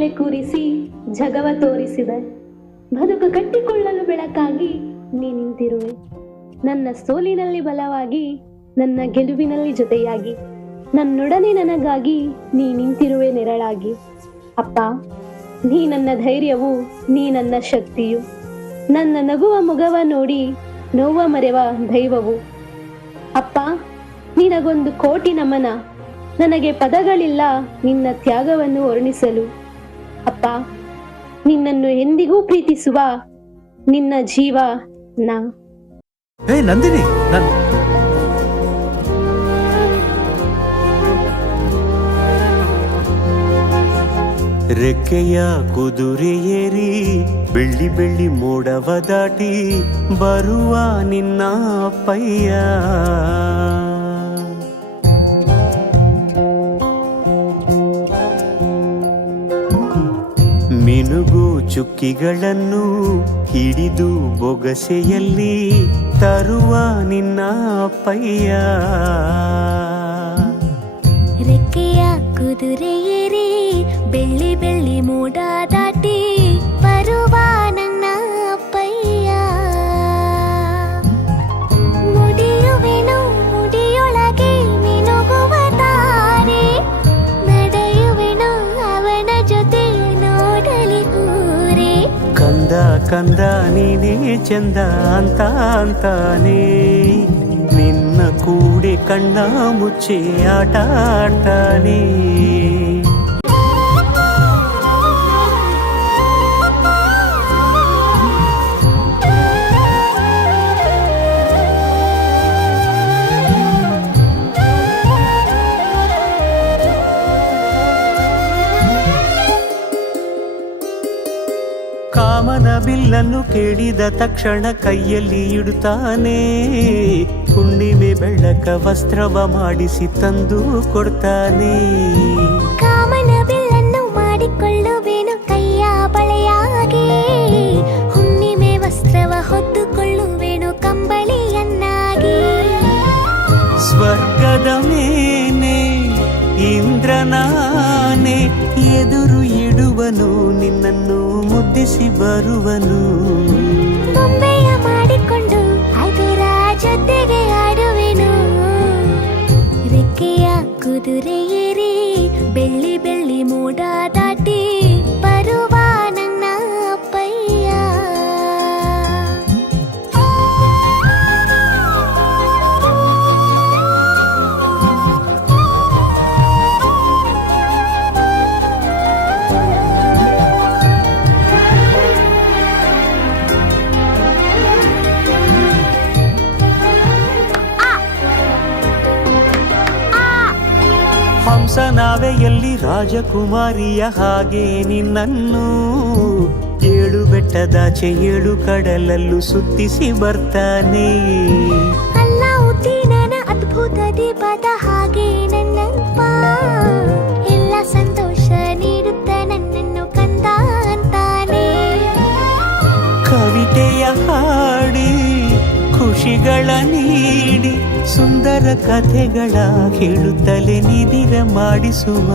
ಮೇಲೆ ಕೂರಿಸಿ ಜಗವ ತೋರಿಸಿದೆ. ಬದುಕು ಕಟ್ಟಿಕೊಳ್ಳಲು ಬೆಳಕಾಗಿ ನೀ ನಿಂತಿರುವೆ. ನನ್ನ ಸೋಲಿನಲ್ಲಿ ಬಲವಾಗಿ, ನನ್ನ ಗೆಲುವಿನಲ್ಲಿ ಜೊತೆಯಾಗಿ, ನನ್ನೊಡನೆ ನನಗಾಗಿ ನೀ ನಿಂತಿರುವೆ ನೆರಳಾಗಿ. ಅಪ್ಪ, ನೀ ನನ್ನ ಧೈರ್ಯವು, ನೀ ನನ್ನ ಶಕ್ತಿಯು. ನನ್ನ ನಗುವ ಮುಗವ ನೋಡಿ ನೋವ ಮರೆವ ದೈವವು. ಅಪ್ಪ, ನಿನಗೊಂದು ಕೋಟಿ ನಮನ. ನನಗೆ ಪದಗಳಿಲ್ಲ ನಿನ್ನ ತ್ಯಾಗವನ್ನು ವರ್ಣಿಸಲು. ಅಪ್ಪ, ನಿನ್ನನ್ನು ಎಂದಿಗೂ ಪ್ರೀತಿಸುವ ನಿನ್ನ ಜೀವ ನಾ. ನಂದಿನಿ, ರೆಕ್ಕೆಯ ಕುದುರೆ ಏರಿ ಬೆಳ್ಳಿ ಬೆಳ್ಳಿ ಮೋಡವ ದಾಟಿ ಬರುವ ನಿನ್ನ ಅಪ್ಪಯ್ಯ. ಮಿನುಗು ಚುಕ್ಕಿಗಳನ್ನು ಹಿಡಿದು ಬೊಗಸೆಯಲ್ಲಿ ತರುವ ನಿನ್ನ ಅಪ್ಪಯ್ಯ. ರೆಕ್ಕೆಯ ಕುದುರೆ ಏರಿ ಬೆಳ್ಳಿ ಬೆಳ್ಳಿ ಮೋಡ ದಾಟಿ ಬರುವ ನನ್ನ ಅಪ್ಪಯ್ಯ. ಮುಡಿಯುವೆನು ಮುಡಿಯೊಳಗೆ ಮಿನುಗುವ ತಾರೆ, ನಡೆಯುವೆನು ಅವನ ಜೊತೆ ನೋಡಲಿ ಊರೇ. ಕಂದ ಕಂದ ನೀನೇ ಚಂದ ಅಂತ ಅಂತಾನೆ, ನಿನ್ನ ಕೂಡೆ ಕಣ್ಣ ಮುಚ್ಚೆ ಆಟ ಆಡ್ತಾನೆ. ಕಾಮನ ಬಿಲ್ಲನ್ನು ಕೇಳಿದ ತಕ್ಷಣ ಕೈಯಲ್ಲಿ ಇಡುತ್ತಾನೆ. ಹುಣ್ಣಿಮೆ ಬೆಳಕ ವಸ್ತ್ರವ ಮಾಡಿಸಿ ತಂದು ಕೊಡ್ತಾನೆ. ಕಾಮನ ಬಿಲ್ಲನ್ನು ಮಾಡಿಕೊಳ್ಳುವೆನು ಕೈಯ ಬಳೆಯಾಗಿ, ಹುಣ್ಣಿಮೆ ವಸ್ತ್ರವ ಹೊತ್ತುಕೊಳ್ಳುವೆನು ಕಂಬಳಿಯನ್ನಾಗಿ. ಸ್ವರ್ಗದ ಮೇಲೆ ಇಂದ್ರನಾನೆ ಎದುರು ಇಡುವನು, ನಿನ್ನನ್ನು ಮುದ್ದಿಸಿ ಬರುವನು. ಬೊಂಬೆಯ ಮಾಡಿಕೊಂಡು ಅದರ ಜೊತೆಗೆ ಆಡುವೆನು. ರೆಕ್ಕೆಯ ಕುದುರೆ ಏರಿ ಬೆಳ್ಳಿ ಬೆಳ್ಳಿ ಮೋಡ ದಾಟಿ ಬರುವ ನನ್ನ ಅಪ್ಪಯ್ಯ. ಹಂಸನಾವೆಯಲ್ಲಿ ರಾಜಕುಮಾರಿಯ ಹಾಗೆ ನಿನ್ನನ್ನು, ಏಳು ಬೆಟ್ಟದಾಚೆ ಏಳು ಕಡಲಲ್ಲೂ ಸುತ್ತಿಸಿ ಬರ್ತಾನೆ. ಅಲ್ಲಾವುದ್ದೀನನ ಅದ್ಭುತ ದೀಪದ ಹಾಗೆ ನನ್ನಪ್ಪ, ಎಲ್ಲ ಸಂತೋಷ ನೀಡುತ್ತ ನನ್ನನ್ನು ಕಂದ ಅಂತಾನೆ. ಕವಿತೆಯ ಹಾಡಿ ಖುಷಿಗಳ ನೀಡಿ ಸುಂದರ ಕಥೆಗಳ ಹೇಳುತ್ತಲೇ ನಿದಿರ ಮಾಡಿಸುವ.